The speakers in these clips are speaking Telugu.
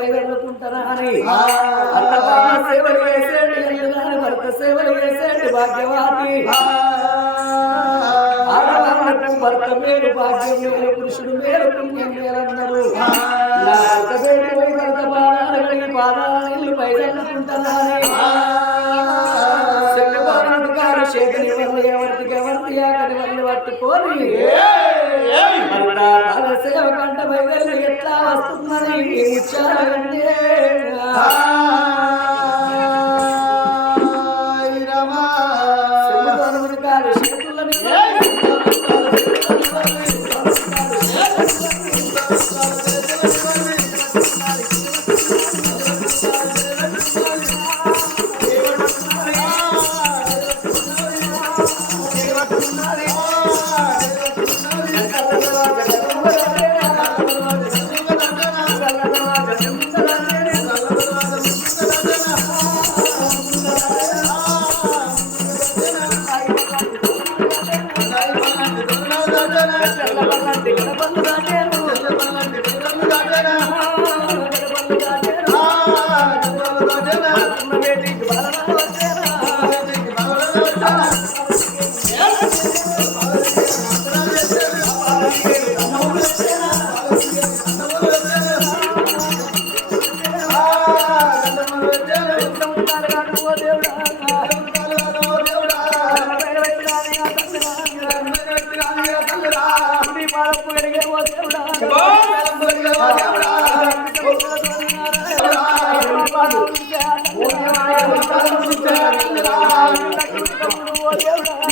వెళ్ళుకుంటారా అని అత్త బామ సేవలు చేసేటి ఎల్లుదాని భర్త సేవలు చేసేటి భాగ్యవాతి ఆడవాళ్ళకు భర్త మేలు భాగ్యం మేలు పురుషుడు మేలు పుణ్యం మేలన్నారు. నా భర్త పేటి పోయి భర్త పాదాలు పాదాలు ఆకలి వల్ల పట్టుకొని వస్తున్నది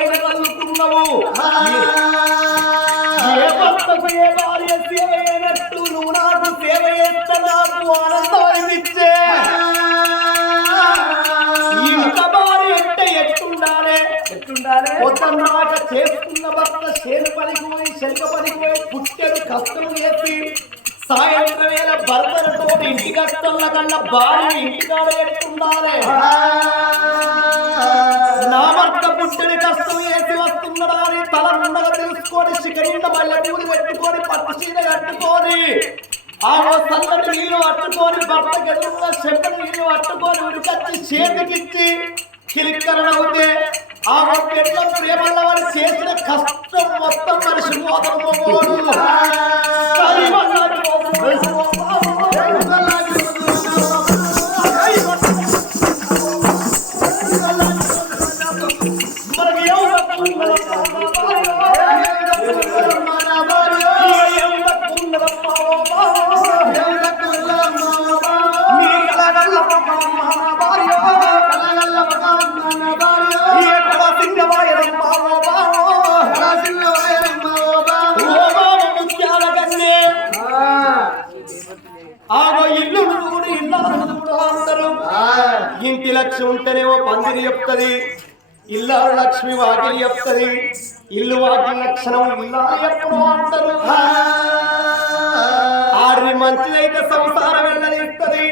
పైన కలుగుతున్నావు ఏ భార్య సేవ అయినట్టు నువ్వు నాకు సేవ చేస్తా నాకు ఆనందాన్ని ఇచ్చే ఇంత భార్య అంటే ఎట్టుండాలే? ఎట్లుండాలి పొద్దున్నాక చేసుకున్న భర్త చేను పనికి పోయి శల్క పనికి పోయి పుట్టెడు కష్టం చేసి సాయంత్రం వేళ భర్తలతో ఇంటి కష్టంల కన్నా భార్య ఇంటికాడ పెట్టుకుండాలే అని తెలుసుకొని శిఖరిండ మళ్ళీ పెట్టుకొని పట్టు చీర కట్టుకొని ఆ ఓ చల్లటి పట్టుకొని భర్త గెలుగున్న చెంపటి నీళ్ళు పట్టుకొని ఉరికచ్చి చేతికిచ్చి కిలిక్కరణ అవుతే ఆ పెద్ద ప్రేమల వారు చేసిన కష్టం మొత్తం మనిషి ఆగో ఇల్లు ఇల్లు అందరూ. ఇంటి లక్ష ఉంటేనేమో పందిరి చెప్తుంది. ఇల్లారు లక్ష్మి వాకిలి చెప్తుంది. ఇల్లు వాకిలి లక్షణం ఇల్లారు ఎప్పుడు అంటారు. ఆడి మంచిదైతే సంసారం వెళ్ళనిస్తుంది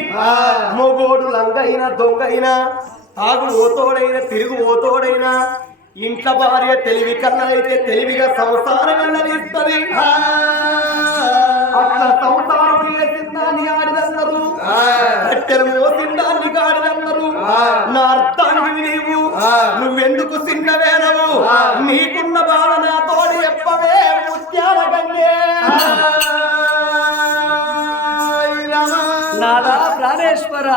మొగోడు లంగైన అయినా తాగు ఓతోడైనా తిరుగు ఓతోడైనా ఇంట్లో భార్య తెలివి కన్నలైతే తెలివిగా సంసారం వెళ్ళనిస్తుంది అట్లా సంసారం చేసిందాన్ని ఆడిదన్నారు. కట్టెలు మోసిందాన్ని గాడిదన్నారు నా అర్థానికి నీవు నువ్వెందుకు చిన్నవేనవు నీకున్న బాధ నాతోడి చెప్పవే ముత్యాల గంగే. నాదా ప్రాణేశ్వర.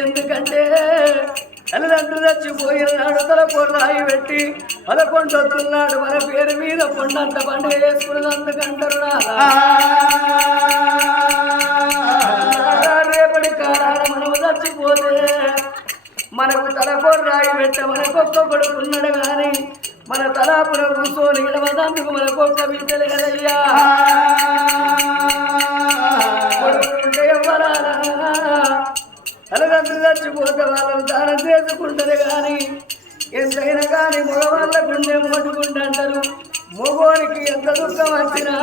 ఎందుకంటే తల్లిదండ్రులు చచ్చిపోయిన నాడు తల కొర్రాయి పెట్టి పదకొండు వస్తున్నాడు మన పేరు మీద కొండంత పండుగ చేసుకున్నందుకంటారు నాదా. రేపటి కాలాన మనం చచ్చిపోతే మనకు తలకొర రాయి పెట్ట మనకొక్క కొడుకున్నాడు గాని మన తలాపున కూర్చొని ఇడవదందుకు మనకొక్క బిడ్డలేదయ్యా కొడుకుంటే ఎవరాలా తల్లిదండ్రులు చచ్చిపోతే వాళ్ళని దానం చేసుకుంటారు కానీ ఎంతైనా కానీ మగవాళ్ళ గుండె మోటుకుంటారు మగోనికి ఎంత దుఃఖం వచ్చినా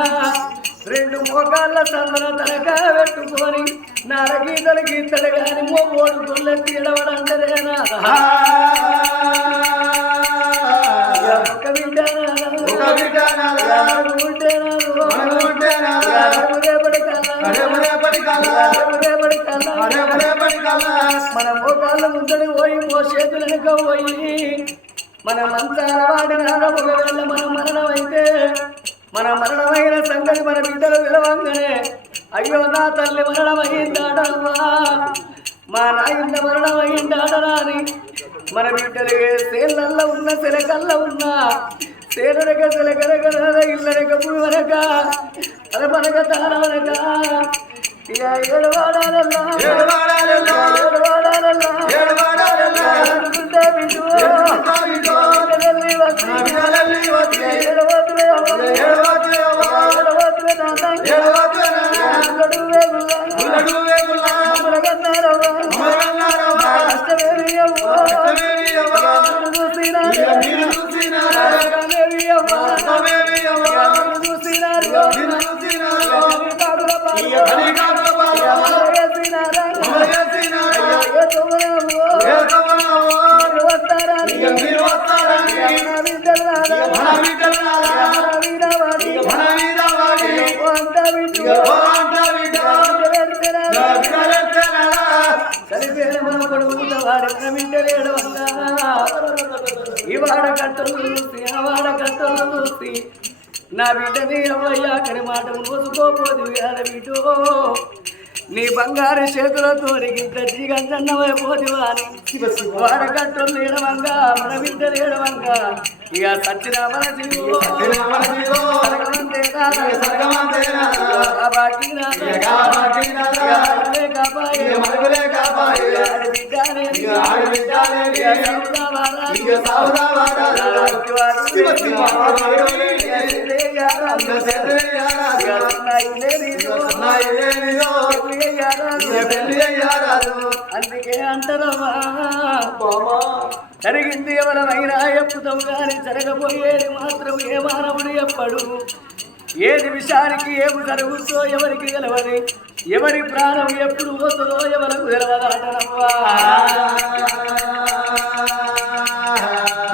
రెండు మోకాళ్ళ సందన తనకా పెట్టుకొని నార గీతలు గీతలు గాని మోగోడు గుళ్ళెత్తి ఎడవడంటదేనా మన ముందడి పోయి పో చేతులనుక పోయి. మన మంచాల వాడిన ఒకవేళ మన మరణం అయితే మన మరణమైన సంగతి మన బిడ్డలు విలవంగానే అయ్యో నా తల్లి మరణమైందాడమ్మా మా నాయన మరణమైందాడరా అని మన బిడ్డలు సేళ్ళల్లో ఉన్న శిలకల్లో ఉన్న సేననక శిలకనక ఇల్లనక పువ్వనక అలపనక తానవనక ఇక ఏడవాడాలల్లా ఏడవాడాలల్లా. ఏడవాడాలల్లా. వాడ కట్టలు చూసి ఆ వాడ కట్టలు చూసి నా బిడ్డని అవ్వయ్యా కని మాట మోసుకోపోదు వేల బిడ్డో. నీ బంగారు చేతులతో ఇంత జీగంతన్నమైపోతివా అని వాడకట్టలు ఏడవంగా మన బిడ్డలు ఏడవంగా ఇక సచ్చిన మన జీవో. పెళ్ళి అయ్యారా. అందుకే అంటారమ్మా. జరిగింది ఎవరమైనా ఎప్పుతాం కానీ జరగబోయేది మాత్రం ఏ మానవుడు ఎప్పడు ఏది విషయానికి ఏమి జరుగుతుందో ఎవరికి తెలవది. ఎవరి ప్రాణం ఎప్పుడు పోతుందో ఎవరికి తెలవదాటనమ్మా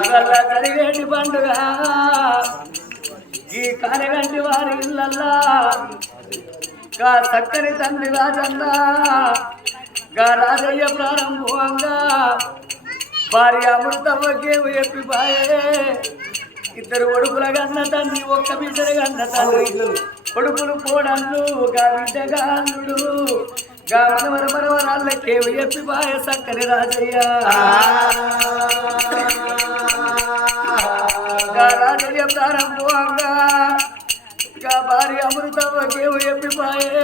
ఇవాళ జరిగేటి పండుగ. ఈ కానగంటి వారి ఇళ్ళల్లా గా చక్కని తండ్రి రాజన్న గా రాజయ్య ప్రారంభంగా వారి అమృతమ్మకేమి ఎప్పిపాయే ఇద్దరు కొడుకుల గన్న తండ్రి ఒక్క బిడ్డలు గన్న తండ్రి. కొడుకులు కోడళ్ళు గా బిడ్డగా అల్లుడు గా మనవర మనవరాళ్ళకేమి ఎప్పిపాయే చక్కని రాజయ్య. గా రాజయ్య ప్రారంభంగా గా భార్య అమృతమ్మకేమి ఎప్పిపాయే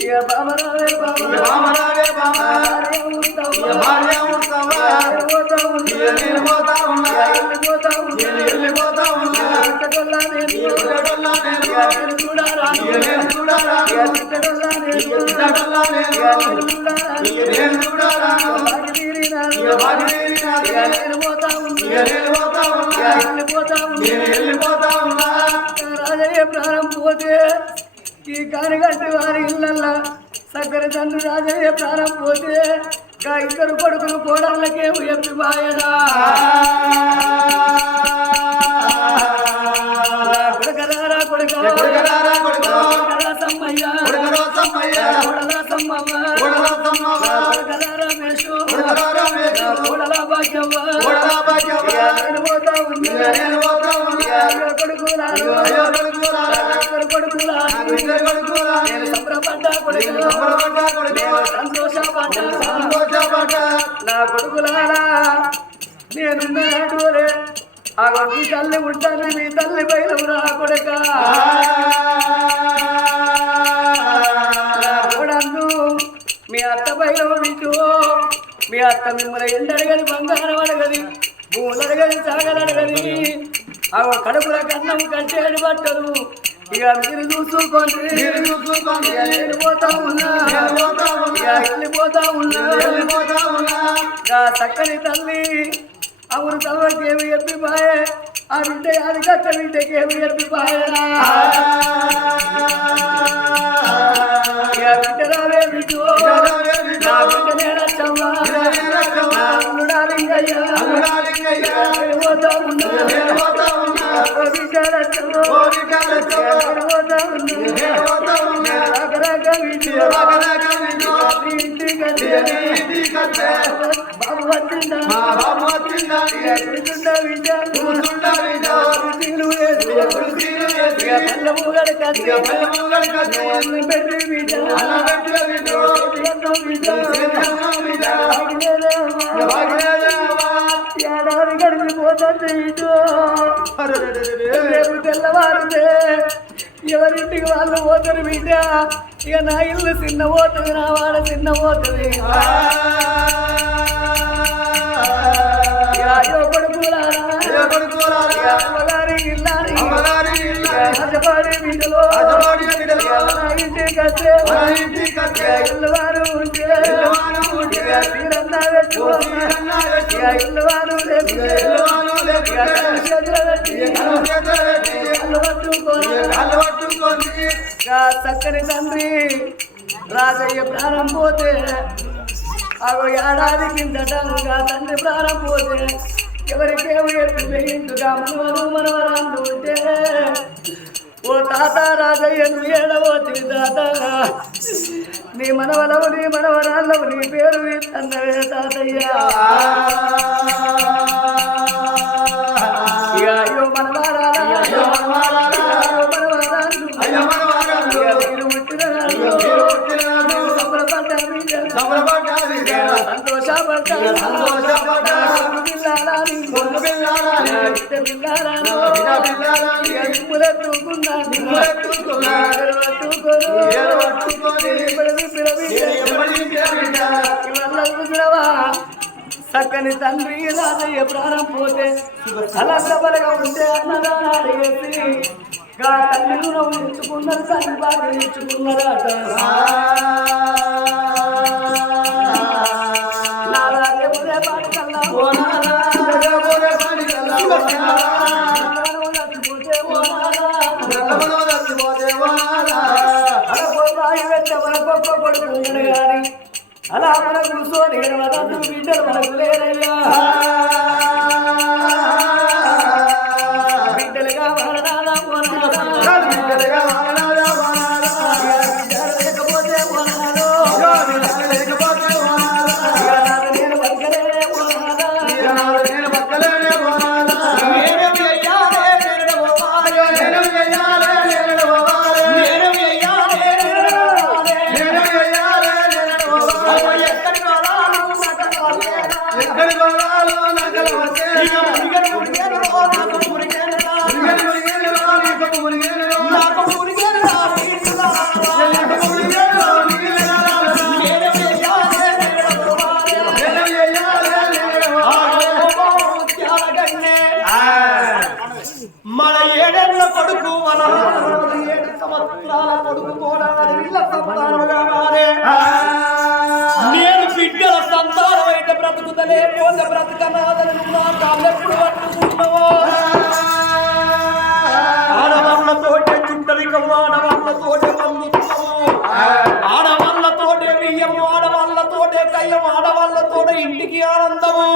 ఇక బామరావే బామరావే బామా భార్య అమృతమ్మ. భార్య అమృతమ్మ. వెళ్ళిపోతా ఉన్నా. వెళ్ళిపోతా ఉన్నా. ఇక. ఇక. ఇక. ఇక. ఇక. ఇక తీరినాను. ఇక నేను పోతా ఉన్నా. ఇక నేను పోతా ఉన్నా. ఇక పోతే ఈ కానిగంటి వారి ఇళ్ళల్లా సక్కర తండ్రి రాజయ్య ప్రాణం పోతే గా ఇద్దరు కొడుకులు కోడళ్ళకే ఎప్పి బాయనా కొడుకరారా కొడుక కొడుకరారా కొడుక. కొడుకరా సమ్మయ్య కొడుకరా సమ్మయ్య. కొడలా సమ్మవ్వ కొడలా సమ్మవ్వ. కొడుకరారా మేషు కొడుకరారా మేషు. కొడలా భాగ్యవ్వ కొడలా భాగ్యవ్వ. ఇక నేను పోతా ఉన్నా ఇక నేను పోతా ఉన్నా. ఇక కొడుకులారు అయ్యో కొడుకులారా. నేను సంబరపడ్డా కొడుకు నేను సంతోషపడ్డా సంతోషపడ్డా. నా కొడుకులారా ఆ మీ తల్లి ఉంటాను మీ తల్లి బయలు రా కొడుక కొడన్ను మీ అత్త బయలు మీకు మీ అత్త మిమ్మల్ని ఎండడగది బంగారం అడగది భూములు అడగది సాగలు అడగది ఆ కడుపుల కన్నం కట్టేది బట్టలు ఇక మీరు చూసుకోండి. మీరు ఉన్నా. నేను పోతా ఉన్నా. ఇక వెళ్ళిపోతా ఉన్నా. వెళ్ళిపోతా ఉన్నా. నా చక్కని తల్లి అమృతమ్మకేమి ఎప్పిపాయే ఆ బిడ్డ అది కట్ట బిడ్డకేమి ఎప్పిపాయనా ఇక ఏడాది గడిచిపోతుంది ఇటు రేపు తెల్లవారితే ఎవరింటికి వాళ్ళు పోతారు బిడ్డ? ఇక నా ఇల్లు చిన్న పోతుంది నా వాడ చిన్న అయ్యో కొడుకులారా. కొడుకులారా. ఇల్లువారు ఉంటే. ఇల్లువారు చక్కని తండ్రి. రాజయ్య ప్రాణం పోతే. అగో ఏడాది కిందట ఇంకా తండ్రి ప్రాణం పోతే. ఎవరికేమో ఎప్పుడు వేయించుగా మనవరు మనవరాలు ఉంటే. ఓ తాత రాజయ్య నువ్వు ఏడవోతివి తాత. నీ మనవలవు నీ మనవరాళ్ళవు నీ పేరు అన్నవే తాతయ్య. ఇక అయ్యో మనవరాలా అయ్యో మనవరాలా. అయ్యో మనవరాలు. అయ్యో మనవరాలు. ఇక మీరు. సంబరపడ్డారు ఇక పిల్లారాని, బిడ్డ పిల్లారాని, చక్కని తండ్రి రాజయ్య ప్రాణం పోతే అలా సబలగా ఉంటే అన్నదానాలు వేసి తల్లి రుణం ఇచ్చుకున్నారు తల్లి బాగా ఇచ్చుకున్నారట అలా మనకు సోని మనకు బిడ్డలు మనకు లేదయ్యా బిడ్డలుగా మన ఏడేళ్ళ ఏడు సంవత్సరాల కొడుకు కూడా వీళ్ళ నేను బిడ్డల సంతానం అయితే బ్రతుకుతలే పోతే బ్రతకనాదని నువ్వు నా కాళ్ళెప్పుడు పట్టుకుంటున్నావో? ఆడవాళ్ళతోటే చుట్టరికం ఆడవాళ్ళతోటే బంధుత్వము ఆడవాళ్ళతోటే బియ్యం ఆడవాళ్ళతోటే కయ్యం ఆడవాళ్ళతోటే ఇంటికి ఆనందము.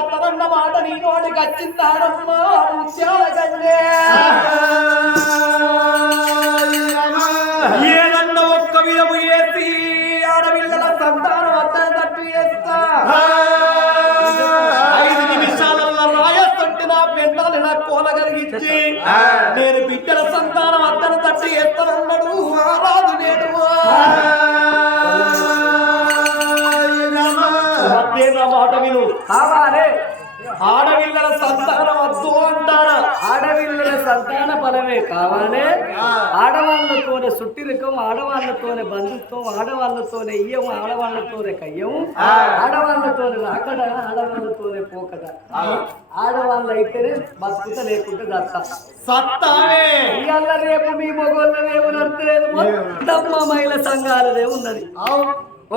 రత్తనన్న మాట నీ నోటికి వచ్చిందాడమ్మా ముత్యాల కండే. ఏదన్నా ఒక్క విధము ఆడపిల్లల సంతానం అంతా తట్టు చేస్తా. ఐదు నిమిషాలలో రాయస్తుంటే నా పెండాలి నా కోలగలిగించి నేను బిడ్డల సంతానం అద్దను తట్టు చేస్తానన్నాడు ఆ రాజు నేడు అదే నా మాట విను. కావాలి. ఆడపిల్లల సంతానం వద్దు అంటారా. సంతాన బలమే కావాలి. ఆడవాళ్ళతోనే సుట్టిరికం ఆడవాళ్ళతోనే బంధుత్వం ఆడవాళ్ళతోనే ఇయ్యం ఆడవాళ్ళతోనే కయ్యం ఆడవాళ్ళతోనే రాకడ ఆడవాళ్ళతోనే పోకడ. ఆడవాళ్ళు అయితేనే బతుకుత లేకుంటే దత్త. సత్తావే ఇవాళ రేపు మీ మొగోళ్ళదేమో నడతలేదు. మొత్తం మహిళ సంఘాలదే ఉన్నది.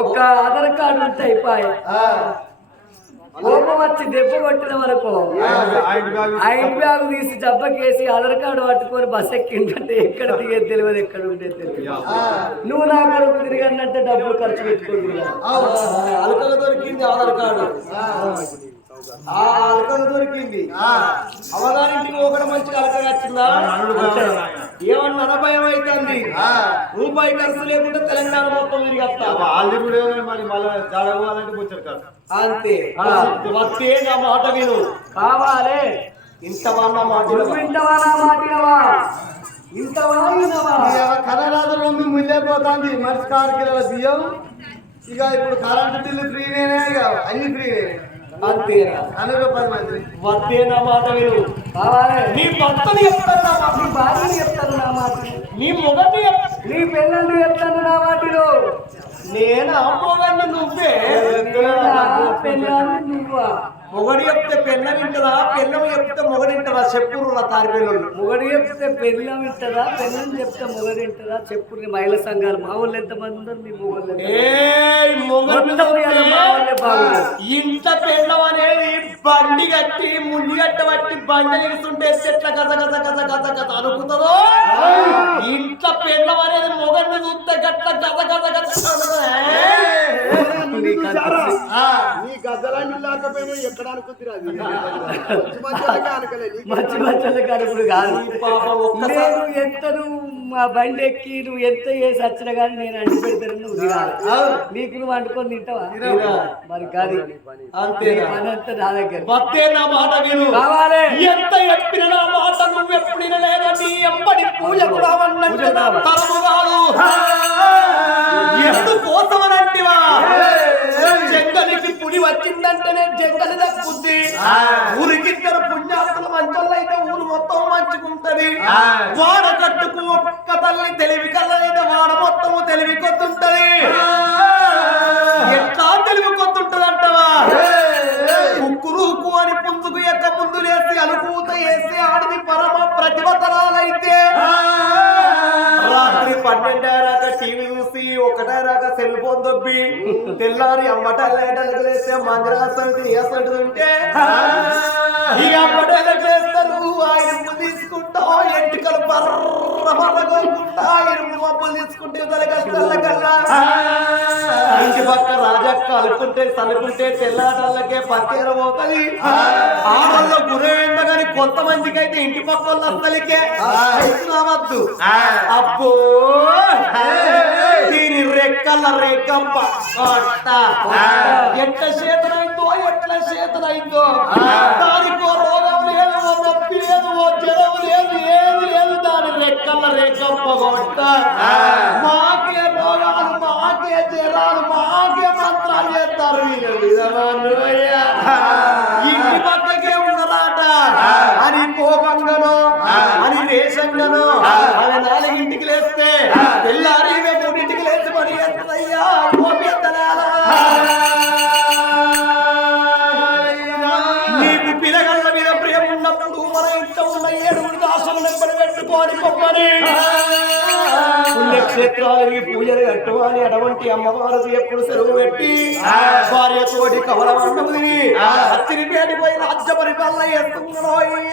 ఒక్క ఆధార్ కార్డు ఉంటే అయిపోయి కోపం వచ్చి దెబ్బ కొట్టిన వరకు ఐదు బ్యాగ్ తీసి జబ్బకేసి ఆధార్ కార్డు పట్టుకొని బస్ ఎక్కిందంటే ఎక్కడ దిగేది తెలియదు ఎక్కడ ఉండేది తెలియదు. నువ్వు నా కొడుకు తిరిగంటే డబ్బులు ఖర్చు దొరికింది ఆధార్ కార్డు. ఆ దొరికింది. అవగారింటికి ఒకటి మంచిగా అలక వచ్చిందా? ఏమన్నా అనభయం అవుతుంది రూపాయి ఖర్చు లేకుండా తెలంగాణ మొత్తం తిరిగి వస్తా మరి? మళ్ళీ వచ్చారు కదా. అంతే. వస్తే నా మాట విను. కావాలి. ఇంతవన్న మాట విను. నువ్వు ఇంతవా నా మాటినవా? ఇంతవా వినవా కనరాజులో ముళ్ళైపోతుంది మనిషి కారు కిలోల బియ్యం? ఇక ఇప్పుడు కరెంటు బిల్లు ఫ్రీనే ఇక అన్ని ఫ్రీనే అంతేనా మంది నా మాట కావాలి. నీ భర్తని చెప్తాను నా మాట. నీ భార్యని చెప్తాను నా మాట. నీ మొగని చెప్తాను నీ పిల్లల్ని చెప్తాను నా మాటిలో. నేను నువ్వే. నువ్వా? మొగడి చెప్తే పెళ్ళ వింటదా? పెళ్ళం చెప్తే మొగడి వింటదా? చెప్పురు నా తారి పిల్లలు మొగడు చెప్తే పెళ్ళం వింటదా? పెళ్ళం చెప్తే మొగడు వింటదా? చెప్పు నీ మహిళా సంఘాలు. మా వాళ్ళు ఎంతమంది ఉన్నారు? మీ మొగలు? ఏయ్ ఇంత పెళ్ళం అనేది బండి కట్టి ముడి గట్ట బట్టి బండి ఎగుతుంటే ఎట్లా గజ గజ గజ గజ గజ అనుకుతుందో? ఇంత పెళ్ళం అనేది మొగడిని చూస్తే గట్ల గజ గజ గజ నీ లేకపోయినా ఎక్కడ కాదు. నేను ఎంత నువ్వు మా బండి ఎక్కి నువ్వు ఎంత చేసి వచ్చినా కానీ నేను అంటి పెడతాను నువ్వు తినాలి. నీకు నువ్వు వండుకొని తింటావా? మరి కాదు. అంతేనా పని. అంతా నా దగ్గర. వస్తే నా మాట విను. కావాలి. ఎంత చెప్పిన నా మాట నువ్వు ఎప్పుడు ఎంబడి పూజకు రావన్నంటే నా ఎందు కోసమనంటివా జంగలికి పుడి వచ్చిందంటేనే జంగలి దక్కుద్ది. ఊరికిద్దరు పుణ్యాత్తులు మంచోళ్ళు అయితే ఊరు మొత్తం మంచుకుంటది. వాడ కట్టుకు ఒక్క తల్లి తెలివి కల్లైతే వాడ మొత్తము తెలివి కొత్తుంటది ఎట్లా తెలివి కొత్తుంటది అంటవా కుక్కురుకు అని పుంజుకు ఎక్క ముందు లేసి అనుకూత వేసి ఆడిది పరమ ప్రతిభతరాలైతే రాత్రి పన్నెండారాక టీవీ చూసి ఒకటారాక సెల్ ఫోన్ దొబ్బి దొబ్బి తెల్లారి అమ్మట లేటలకు లేస్తే మందిరాసంతి వేసంటు ఉంటే ఈ అమ్మటలకు లేస్తారు ఆయన తీసుకుంటా ఎంటికలు పర్ర తీసుకుంటే కష్టాల ఇంటి పక్క రాజక్క అలుకుంటే సలుకుంటే తెల్లాటల్లకే పత్తేర పోతుంది. ఆడల్లో గురేంద గాని కొంతమందికి అయితే ఇంటి పక్క వాళ్ళు అసలుకే రావద్దు అబ్బో! దీని రెక్కల రెక్కప్ప కొట్ట. ఎట్ల చేతనైందో ఎట్ల చేతనైందో. దానికో రోగం లేదు నొప్పి లేదు జ్వరం లేదు. ఏది లేదు దాని రెక్కల రెక్కప్ప కొట్ట మాకే రోగాలు మాకే జ్వరాలు మాకే మంత్రాలు చేస్తారు వీళ్ళు పొమ్మని పుణ్యక్షేత్రాలకి పూజలు కట్టువాని అటువంటి అమ్మవారు ఎప్పుడు సెలవు పెట్టి భార్యతోటి కవల మండము తిని అత్తిరిపేటి పోయి రాజ్య పరిపాలన చేస్తున్నాయి